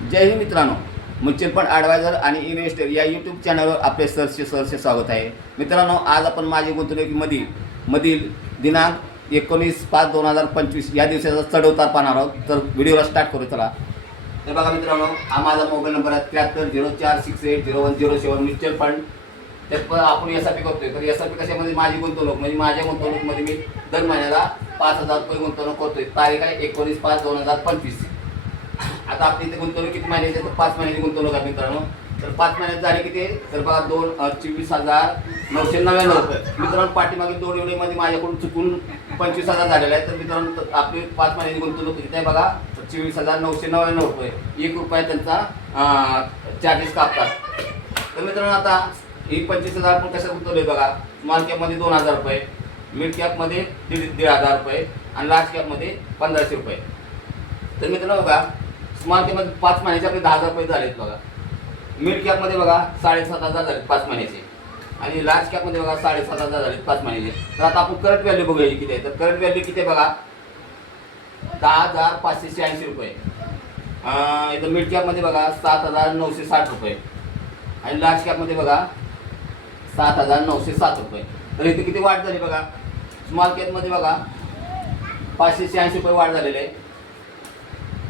जय हिंद मित्रांनो, mutual fund adviser आणि investor या यूट्यूब चॅनलवर आपले सरसे स्वागत आहे. मित्रांनो, आज आपण माझी गुंतवणुकीमधील दिनांक 19/5/2025 या दिवसाचा चढउतार पाहणार आहोत. तर व्हिडिओला स्टार्ट करू. चला. तर बघा मित्रांनो, हा माझा मोबाईल नंबर आहे 7304680107 म्युच्युअल फंड. तर आपण एस-आय-पी करतोय. तर एस-आय-पी कशामध्ये? माझी गुंतवणूक म्हणजे माझ्या गुंतवणूकमध्ये मी दर महिन्याला 5,000 रुपये गुंतवणूक करतोय. तारीख आहे 19/5/2025. आता आपली इथे गुंतवणूक किती महिन्याची? तर 5 महिन्याची गुंतवणूक आहे मित्रांनो. तर 5 महिन्यात झाले किती? तर बघा 24,999 रुपये. मित्रांनो, पाठीमागे 2 व्हिडिओमध्ये माझ्याकडून चुकून 25,000 झालेले आहे. तर मित्रांनो, आपली 5 महिन्याची गुंतवणूक किती आहे बघा? 24,999 रुपये. 1 रुपया त्यांचा चार्जेस कापतात. तर मित्रांनो, आता ही 25,000 आपण कशात गुंतवले बघा? स्मॉल कॅपमध्ये 2,000 रुपये, मिड कॅपमध्ये 1,500 रुपये आणि लार्ज कॅपमध्ये 1,500 रुपये. तर मित्रांनो बघा, स्मॉल कॅपमध्ये 5 महिन्याचे आपले 10,000 रुपये झालेत बघा. मिड कॅपमध्ये बघा 7,500 झालेत 5 महिन्याचे आणि लार्ज कॅपमध्ये बघा 7,500 झालेत 5 महिन्याचे. तर आता आपण करंट व्हॅल्यू बघूया किती आहे. तर करंट व्हॅल्यू किती आहे बघा? 10,586 रुपये. इथं मिड कॅपमध्ये बघा 7,960 रुपये आणि लार्ज कॅपमध्ये बघा 7,907 रुपये. तर इथे किती वाढ झाली बघा? स्मॉल कॅपमध्ये बघा 586 रुपये वाढ झालेले आहे.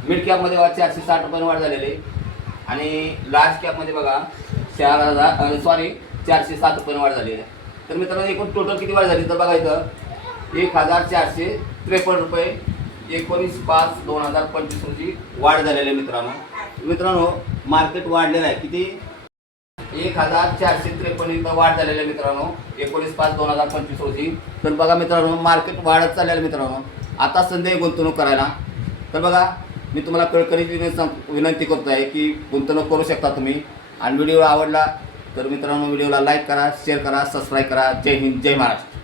मिड कॅपमध्ये बघा 460 रुपये वाढ झालेली आहे आणि लार्ज कॅपमध्ये बघा 407 रुपये वाढ झालेली आहे. तर मित्रांनो, एकूण टोटल किती वाढ झाली? तर बघा इथं 1,453 रुपये 19/5/2025 रोजी वाढ झालेली आहे मित्रांनो. मार्केट वाढलेलं आहे किती? 1,453 इथं वाढ झालेली आहे मित्रांनो 19/5/2025 रोजी. तर बघा मित्रांनो, मार्केट वाढत चाललेलं आहे मित्रांनो. आता संधी आहे गुंतवणूक करायला. तर बघा, मी तुम्हाला कळकळीची विनंती करतो आहे की गुंतवणूक करू शकता तुम्ही. आणि व्हिडिओ आवडला तर मित्रांनो, व्हिडिओला लाईक करा, शेअर करा, सबस्क्राईब करा. जय हिंद, जय महाराष्ट्र.